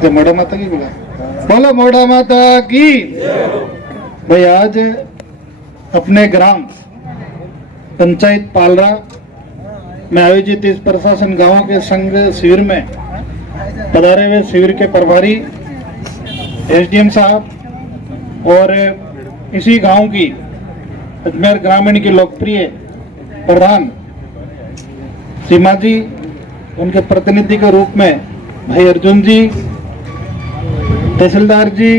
तो मोड़ा माता की बोला, बोलो मोड़ा माता की। भाई आज अपने ग्राम पंचायत पालरा में आयोजित इस प्रशासन गांव के संघ शिविर में पधारे हुए शिविर के प्रभारी एसडीएम साहब और इसी गांव की अजमेर ग्रामीण की लोकप्रिय प्रधान सीमा जी, उनके प्रतिनिधि के रूप में भाई अर्जुन जी, तहसीलदार जी,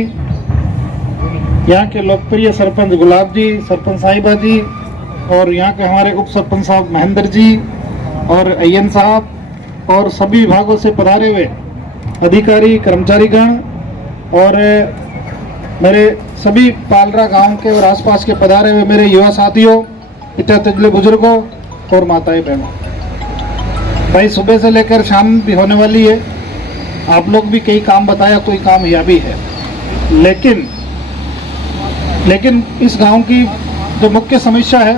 यहाँ के लोकप्रिय सरपंच गुलाब जी, सरपंच साहिबा जी और यहाँ के हमारे उप सरपंच साहब महेंद्र जी और अय्यन साहब और सभी विभागों से पधारे हुए अधिकारी कर्मचारीगण और मेरे सभी पालरा गांव के और आसपास के पधारे हुए मेरे युवा साथियों, पिता तजले बुजुर्गों और माताएं बहनों। भाई सुबह से लेकर शाम भी होने वाली है, आप लोग भी कई काम बताया, कोई काम यह भी है, लेकिन इस गांव की जो मुख्य समस्या है,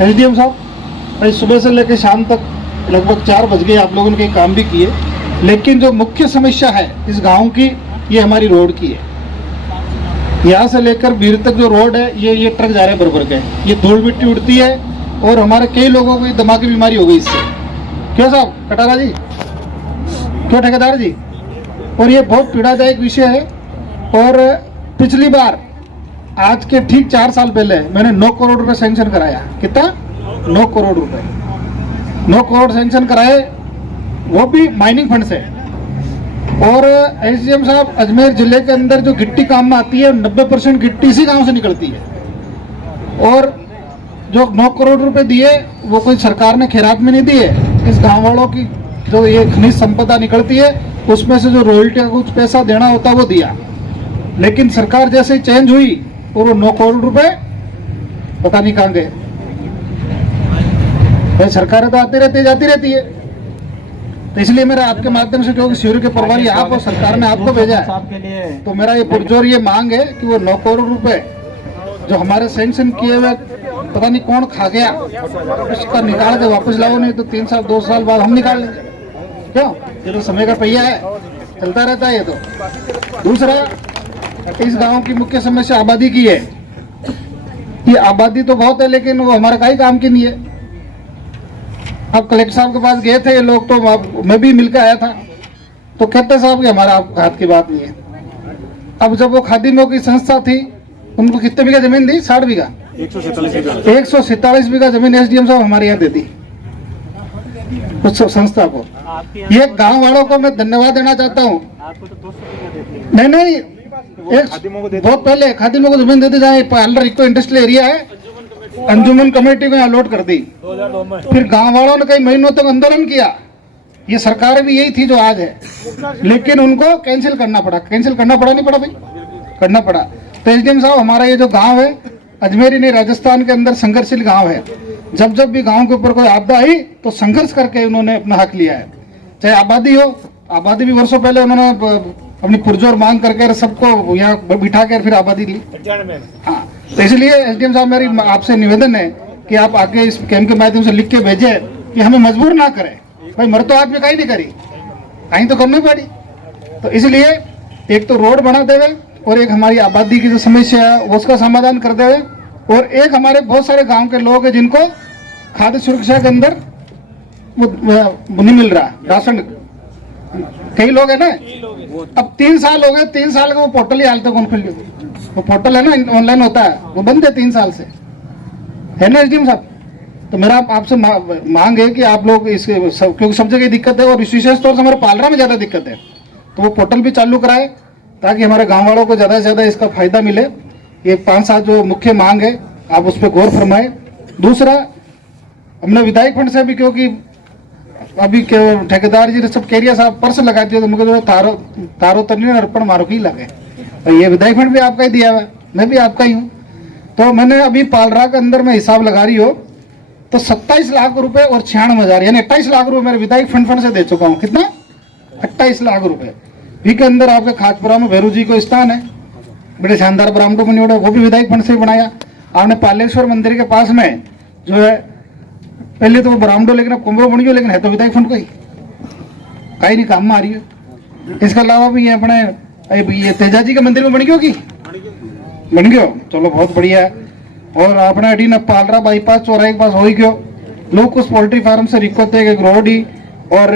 एसडीएम साहब भाई सुबह से लेकर शाम तक लगभग 4 बज गए, आप लोगों ने कई काम भी किए, लेकिन जो मुख्य समस्या है इस गांव की, ये हमारी रोड की है। यहाँ से लेकर बीर तक जो रोड है, ये ट्रक जा रहे बरबर के, ये धूल मिट्टी उड़ती है और हमारे कई लोगों को दिमागी बीमारी हो गई इससे। क्यों साहब कटारा जी, क्यों ठेकेदार जी? और ये बहुत पीड़ादायक विषय है। और पिछली बार आज के ठीक 4 साल पहले मैंने 9 करोड़ रुपए सैंक्शन कराया। कितना? 9 करोड़ रुपए, 9 करोड़ सैंक्शन कराए, वो भी माइनिंग फंड से। और एसडीएम साहब अजमेर जिले के अंदर जो गिट्टी काम में आती है 90% गिट्टी इसी गांव से निकलती है। और जो 9 करोड़ रुपए दिए वो कोई सरकार ने खैरात में नहीं दिए, इस गांव वालों की जो ये खनिज संपदा निकलती है उसमें से जो रॉयल्टी का कुछ पैसा देना होता है वो दिया। लेकिन सरकार जैसे चेंज हुई और वो 9 करोड़ रुपए पता नहीं कहाँ गए। भाई सरकारें तो आती रहती जाती रहती है, तो इसलिए मेरा आपके माध्यम से, क्योंकि शिविर के प्रभारी आप और सरकार ने आपको भेजा है, तो मेरा ये पुरजोर ये मांग है कि वो 9 करोड़ रुपए जो हमारे सैंक्शन किए हुए पता नहीं कौन खा गया, उसका निकाल के वापस लाओ, नहीं तो 3 साल 2 साल बाद हम निकाल लेंगे। क्यों? ये तो समय का पहिया है, चलता रहता है ये तो। दूसरा, इस गांव की मुख्य समस्या आबादी की है। ये आबादी तो बहुत है लेकिन वो हमारा कई काम की नहीं है। अब कलेक्टर साहब के पास गए थे ये लोग, तो मैं भी मिलकर आया था, तो कहते साहब कि हमारा हाथ की बात नहीं है। अब जब वो खादिमों की संस्था थी, उनको कितने बीघा जमीन दी? 60 बीघा, 147 बीघा जमीन एसडीएम साहब हमारे यहाँ दे दी उस संस्था को। ये गांव वालों को मैं धन्यवाद देना चाहता हूँ। नहीं, एक बहुत पहले खादिमों को जमीन दे दी जाए, पार्लर इको इंडस्ट्रियल एरिया है, अंजुमन कमेटी को अलॉट कर दी। फिर गांव वालों ने कई महीनों तक आंदोलन किया, ये सरकार भी यही थी जो आज है, लेकिन उनको कैंसिल करना पड़ा। कैंसिल करना पड़ा, नहीं पड़ा भाई? करना पड़ा। तो एसडीएम साहब हमारा ये जो गांव है, अजमेर ही नहीं राजस्थान के अंदर संघर्षशील गांव है। जब जब भी गांव के ऊपर कोई आपदा आई तो संघर्ष करके उन्होंने अपना हक लिया है। चाहे आबादी हो, आबादी भी वर्षों पहले उन्होंने अपनी पुरजोर मांग करके सबको यहाँ बिठा कर फिर आबादी ली। हाँ, तो इसलिए एसडीएम साहब मेरी आपसे निवेदन है कि आप आगे इस कैंप के माध्यम से लिख के भेजे कि हमें मजबूर ना करें। भाई मर तो आदमी कहीं नहीं करी, कहीं तो करनी पड़ी। तो इसलिए एक तो रोड बना देवे और एक हमारी आबादी की जो समस्या है उसका समाधान कर देवे। और एक हमारे बहुत सारे गांव के लोग हैं जिनको खाद्य सुरक्षा के अंदर वो नहीं मिल रहा राशन, कई लोग है ना। अब 3 साल हो गए, 3 साल का वो पोर्टल ही हाल तक कौन खुली, वो पोर्टल है ना ऑनलाइन होता है, वो बंद है 3 साल से, है ना एसडीएम साहब? तो मेरा आपसे मांग है कि आप लोग इसके क्योंकि सब जगह दिक्कत है और विशेष तौर से हमारे पालरा में ज़्यादा दिक्कत है, तो वो पोर्टल भी चालू कराए ताकि हमारे गांव वालों को ज़्यादा से ज़्यादा इसका फायदा मिले। ये 5-7 जो मुख्य मांग है आप उस पर गौर फरमाएं। दूसरा, हमने विधायक फंड से भी, क्योंकि अभी ठेकेदार जी ने सब केरिया साहब पर्स लगा दिया, तो मुझे जो तारो तनी अर्पण मारो की लगे, तो ये विधायक फंड भी आपका ही दिया हुआ है, मैं भी आपका ही हूँ। तो मैंने अभी पालरा के अंदर में हिसाब लगा रही हो तो 27 लाख रुपए और 96,000 यानी 28 लाख रुपए मेरे विधायक फंड से दे चुका हूँ। कितना? 28 लाख रुपए। भी के अंदर आपके खाजपुरा में भैरू जी को स्थान है, बड़े शानदार ब्राह्मणों बनी, वो भी विधायक फंड से बनाया। आपने पालेश्वर मंदिर के पास में जो है, पहले तो वो ब्राह्मणों लेकिन अब कुंभो बन गयो, लेकिन है तो विधायक फंड का ही, कहीं नहीं काम में आ रही है। इसके अलावा भी ये अपने ये तेजा जी के मंदिर में बन गयो की बन गयो, चलो बहुत बढ़िया है। और अपने अडी न पालरा बाईपास चौराहे के पास हो ही गयो। लोग उस पोल्ट्री फार्म से रिकोते के रोड ही और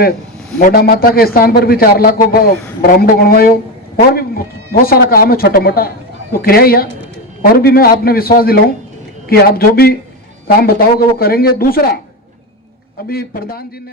मोटा माता के स्थान पर भी 4 लाख को ब्राह्मणों बनवायो। और भी बहुत सारा काम है छोटा मोटा तो क्रिया ही है। और भी मैं आपने विश्वास दिलाऊं कि आप जो भी काम बताओगे वो करेंगे। दूसरा, अभी प्रधान जी ने